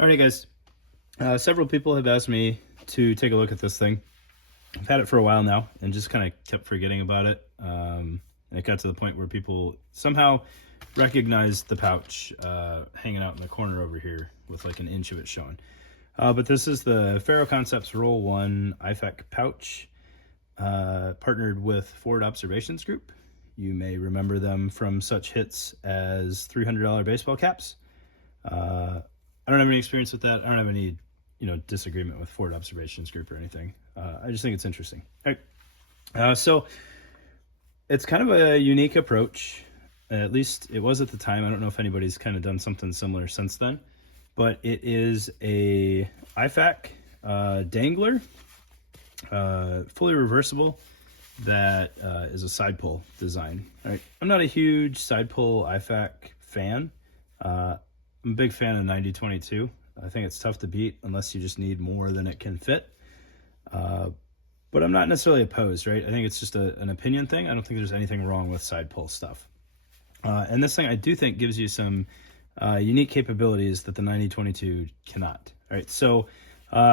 Alright guys, several people have asked me to take a look at this thing. I've had it for a while now and just kind of kept forgetting about it. And it got to the point where people somehow recognized the pouch hanging out in the corner over here with like an inch of it showing. But this is the Ferro Concepts Roll 1 IFAK pouch, partnered with Forward Observations Group. You may remember them from such hits as $300 baseball caps. I don't have any experience with that. I don't have any, disagreement with Forward Observations Group or anything. I just think it's interesting. All right. So it's kind of a unique approach. At least it was at the time. I don't know if anybody's kind of done something similar since then, but it is a IFAK dangler, fully reversible, that is a side pull design. All right. I'm not a huge side pull IFAK fan. I'm a big fan of 90-22. I think it's tough to beat unless you just need more than it can fit. But I'm not necessarily opposed, right? I think it's just an opinion thing. I don't think there's anything wrong with side pull stuff. And this thing I do think gives you some unique capabilities that the 90-22 cannot. All right, so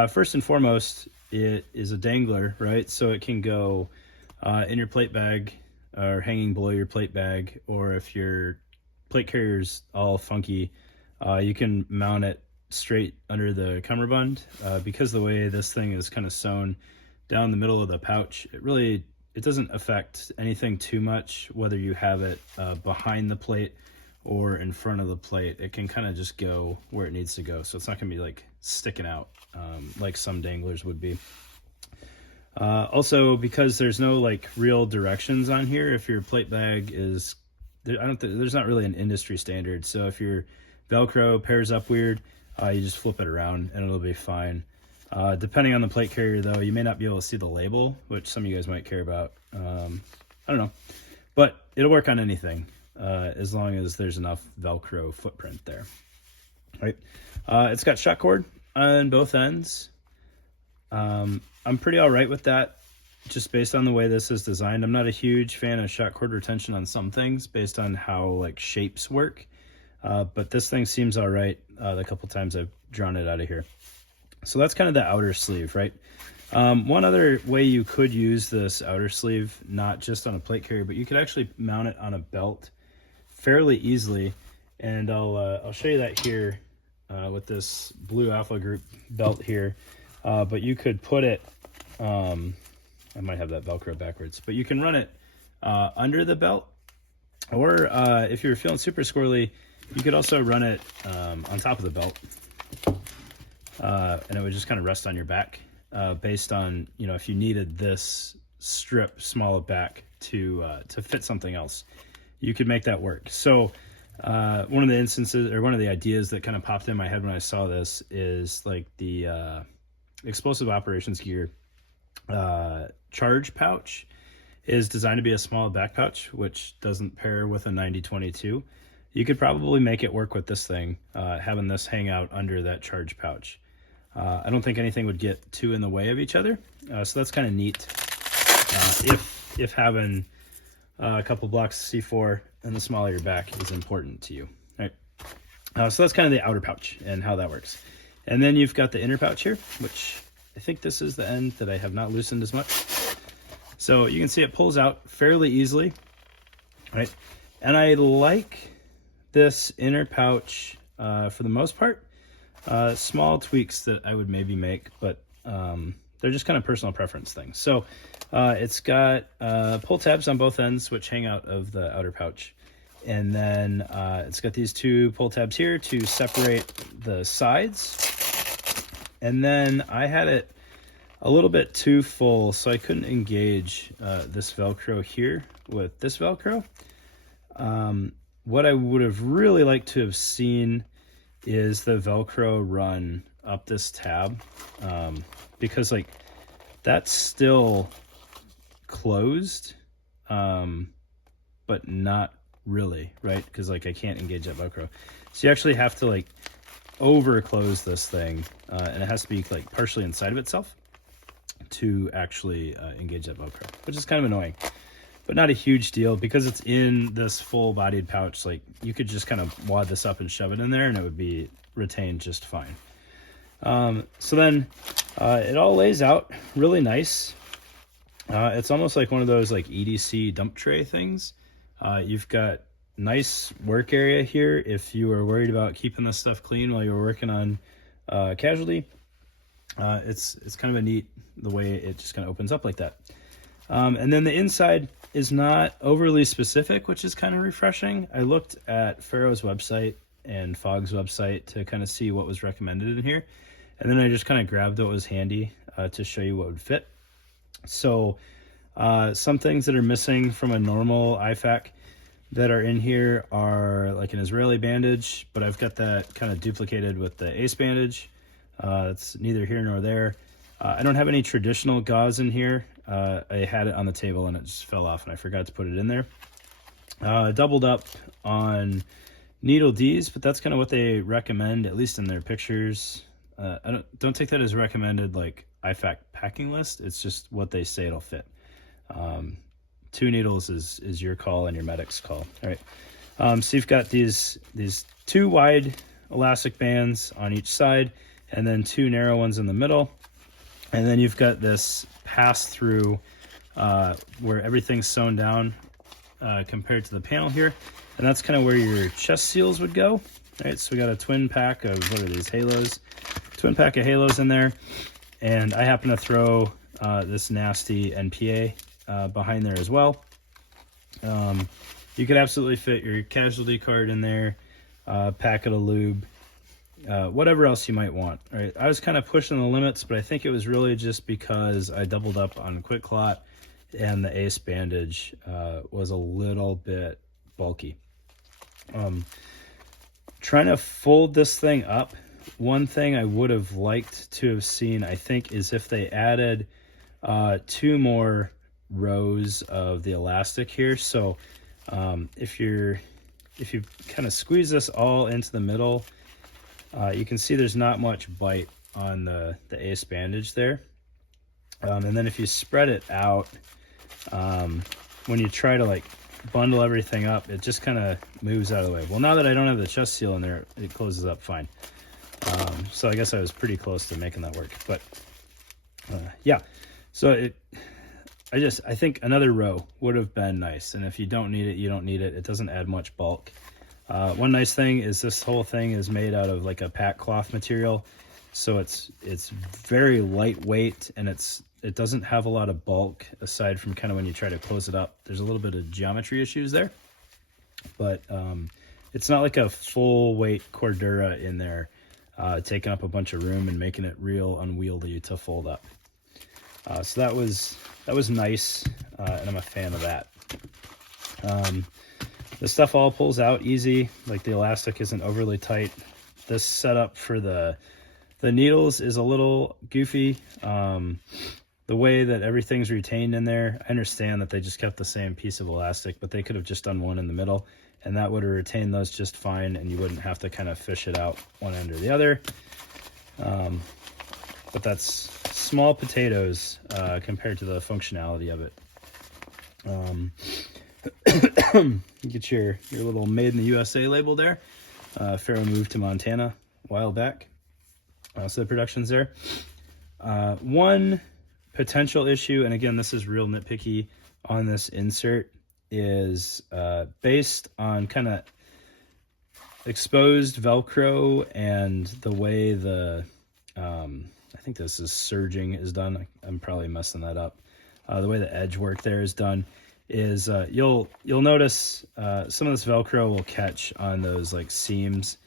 first and foremost, it is a dangler, right? So it can go in your plate bag or hanging below your plate bag, or if your plate carrier's all funky, you can mount it straight under the cummerbund. Because the way this thing is kind of sewn down the middle of the pouch, it doesn't affect anything too much, whether you have it behind the plate or in front of the plate. It can kind of just go where it needs to go, so it's not going to be like sticking out like some danglers would be. Also, because there's no like real directions on here, if your plate bag is there's not really an industry standard. So if your Velcro pairs up weird, you just flip it around and it'll be fine. Depending on the plate carrier though, you may not be able to see the label, which some of you guys might care about. I don't know, but it'll work on anything as long as there's enough Velcro footprint there. Right? It's got shot cord on both ends. I'm pretty all right with that, just based on the way this is designed. I'm not a huge fan of shot cord retention on some things based on how like shapes work. But this thing seems all right the couple times I've drawn it out of here. So that's kind of the outer sleeve, right? One other way you could use this outer sleeve, not just on a plate carrier, but you could actually mount it on a belt fairly easily. And I'll show you that here with this blue Alpha Group belt here. But you could put it, I might have that Velcro backwards, but you can run it under the belt, or if you're feeling super squirrely, you could also run it on top of the belt, and it would just kind of rest on your back based on, if you needed this strip small back to fit something else, you could make that work. So one of the instances, or one of the ideas that kind of popped in my head when I saw this is like the explosive operations gear charge pouch is designed to be a small back pouch, which doesn't pair with a 90-22. You could probably make it work with this thing, having this hang out under that charge pouch. I don't think anything would get too in the way of each other, so that's kind of neat. If having a couple blocks of C4 and the smaller your back is important to you. All right. So that's kind of the outer pouch and how that works. And then you've got the inner pouch here, which I think this is the end that I have not loosened as much. So you can see it pulls out fairly easily, right? And I like this inner pouch for the most part. Small tweaks that I would maybe make, but they're just kind of personal preference things. So it's got pull tabs on both ends, which hang out of the outer pouch. And then it's got these two pull tabs here to separate the sides. And then I had it a little bit too full, so I couldn't engage this Velcro here with this Velcro. What I would have really liked to have seen is the Velcro run up this tab, because like that's still closed, but not really, right? Because like I can't engage that Velcro. So you actually have to like over close this thing, and it has to be like partially inside of itself to actually engage that Velcro, which is kind of annoying, but not a huge deal because it's in this full bodied pouch. Like you could just kind of wad this up and shove it in there and it would be retained just fine. So then it all lays out really nice. It's almost like one of those like EDC dump tray things. You've got nice work area here if you are worried about keeping this stuff clean while you're working on casualty. It's kind of a neat the way it just kind of opens up like that. And then the inside is not overly specific, which is kind of refreshing. I looked at Ferro's website and Fog's website to kind of see what was recommended in here. And then I just kind of grabbed what was handy to show you what would fit. So some things that are missing from a normal IFAK that are in here are like an Israeli bandage, but I've got that kind of duplicated with the ACE bandage. It's neither here nor there. I don't have any traditional gauze in here. I had it on the table and it just fell off and I forgot to put it in there. Doubled up on needle Ds, but that's kind of what they recommend, at least in their pictures. I don't take that as recommended like IFAK packing list. It's just what they say it'll fit. 2 needles is your call and your medic's call. All right. So you've got these 2 wide elastic bands on each side and then 2 narrow ones in the middle. And then you've got this pass through where everything's sewn down compared to the panel here. And that's kind of where your chest seals would go. All right, so we got a twin pack of, what are these, halos? Twin pack of halos in there. And I happen to throw this nasty NPA behind there as well. You could absolutely fit your casualty card in there, packet of lube, whatever else you might want. All right, I was kind of pushing the limits, but I think it was really just because I doubled up on Quick Clot and the ACE bandage was a little bit bulky. Trying to fold this thing up, one thing I would have liked to have seen, I think, is if they added 2 more rows of the elastic here. So if you kind of squeeze this all into the middle, you can see there's not much bite on the ACE bandage there. And then if you spread it out, when you try to like bundle everything up, it just kind of moves out of the way. Well, now that I don't have the chest seal in there, it closes up fine. So I guess I was pretty close to making that work, but yeah. So I think another row would have been nice. And if you don't need it, you don't need it. It doesn't add much bulk. One nice thing is this whole thing is made out of like a pack cloth material. So it's very lightweight and it doesn't have a lot of bulk aside from kind of when you try to close it up. There's a little bit of geometry issues there, but it's not like a full weight Cordura in there, taking up a bunch of room and making it real unwieldy to fold up. So that was nice, and I'm a fan of that. The stuff all pulls out easy, like the elastic isn't overly tight. This setup for the needles is a little goofy. The way that everything's retained in there, I understand that they just kept the same piece of elastic, but they could have just done one in the middle, and that would have retained those just fine, and you wouldn't have to kind of fish it out one end or the other. But that's small potatoes compared to the functionality of it. You get your little Made in the USA label there. Ferro moved to Montana a while back, so the production's there. One potential issue, and again, this is real nitpicky on this insert, is based on kind of exposed Velcro and the way the I think this is serging is done. I'm probably messing that up. The way the edge work there is done is you'll notice some of this Velcro will catch on those like seams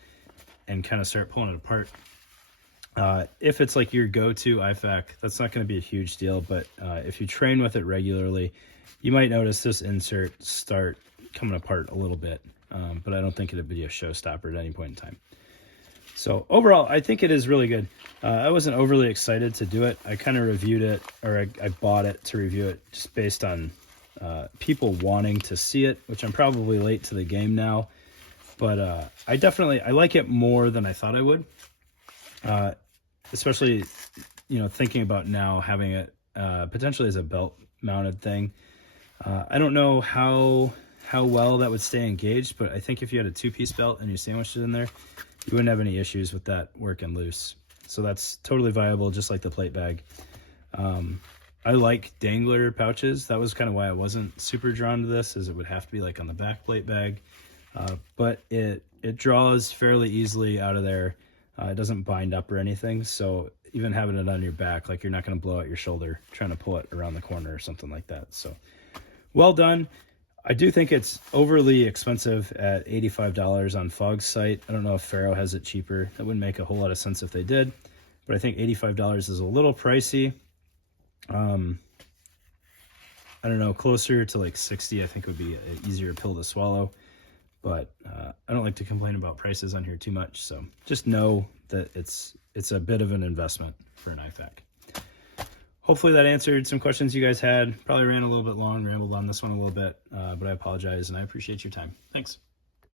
and kind of start pulling it apart. If it's like your go-to IFAK, that's not going to be a huge deal, but if you train with it regularly, you might notice this insert start coming apart a little bit, but I don't think it'd be a showstopper at any point in time. So overall, I think it is really good. I wasn't overly excited to do it. I kind of reviewed it, or I bought it to review it just based on people wanting to see it, which I'm probably late to the game now, but I like it more than I thought I would. Especially, thinking about now having it potentially as a belt mounted thing. I don't know how well that would stay engaged, but I think if you had a 2-piece belt and you sandwiched it in there, you wouldn't have any issues with that working loose. So that's totally viable, just like the plate bag. I like dangler pouches. That was kind of why I wasn't super drawn to this, is it would have to be like on the back plate bag. But it draws fairly easily out of there. It doesn't bind up or anything. So even having it on your back, like you're not going to blow out your shoulder trying to pull it around the corner or something like that. So well done. I do think it's overly expensive at $85 on Fogg's site. I don't know if Ferro has it cheaper. That wouldn't make a whole lot of sense if they did, but I think $85 is a little pricey. I don't know, closer to like 60 I think would be an easier pill to swallow, but I don't like to complain about prices on here too much, so just know that it's a bit of an investment for an IFAK. Hopefully that answered some questions you guys had. Probably ran a little bit long, rambled on this one a little bit, but I apologize and I appreciate your time. Thanks.